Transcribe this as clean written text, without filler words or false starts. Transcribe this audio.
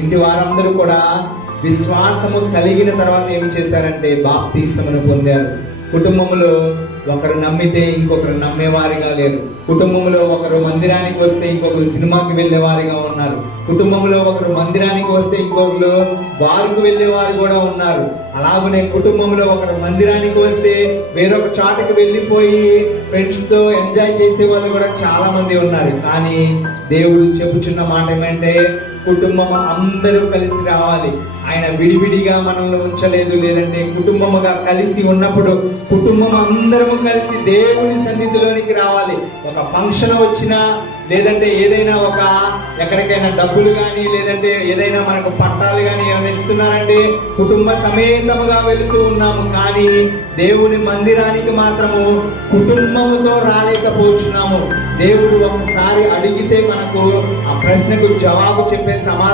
ఇంటి వారందరూ కూడా విశ్వాసము కలిగిన తర్వాత ఏం చేశారంటే బాప్తీసమును పొందారు. కుటుంబంలో ఒకరు నమ్మితే ఇంకొకరు నమ్మేవారిగా లేరు. కుటుంబంలో ఒకరు మందిరానికి వస్తే ఇంకొకరు సినిమాకి వెళ్ళేవారిగా ఉన్నారు. కుటుంబంలో ఒకరు మందిరానికి వస్తే ఇంకొకరు బార్కు వెళ్ళేవారు కూడా ఉన్నారు. అలాగనే కుటుంబంలో ఒకరు మందిరానికి వస్తే వేరొక చాటకి వెళ్ళిపోయి ఫ్రెండ్స్తో ఎంజాయ్ చేసే వాళ్ళు కూడా చాలా మంది ఉన్నారు. కానీ దేవుడు చెప్పుచున్న మాట ఏమంటే కుటుంబం అందరూ కలిసి రావాలి. ఆయన విడివిడిగా మనల్ని ఉంచలేదు. లేదంటే కుటుంబముగా కలిసి ఉన్నప్పుడు కుటుంబం అందరము కలిసి దేవుని సన్నిధిలోనికి రావాలి. ఒక ఫంక్షన్ వచ్చినా, లేదంటే ఏదైనా ఒక ఎక్కడికైనా డబ్బులు కానీ, లేదంటే ఏదైనా మనకు పట్టాలు కానీ ఏమైనా ఇస్తున్నారంటే కుటుంబ సమేతముగా వెళుతూ ఉన్నాము. కానీ దేవుని మందిరానికి మాత్రము కుటుంబముతో రాలేకపోతున్నాము. దేవుడు ఒకసారి అడిగితే మనకు ఆ ప్రశ్నకు జవాబు చెప్పే సమాధానం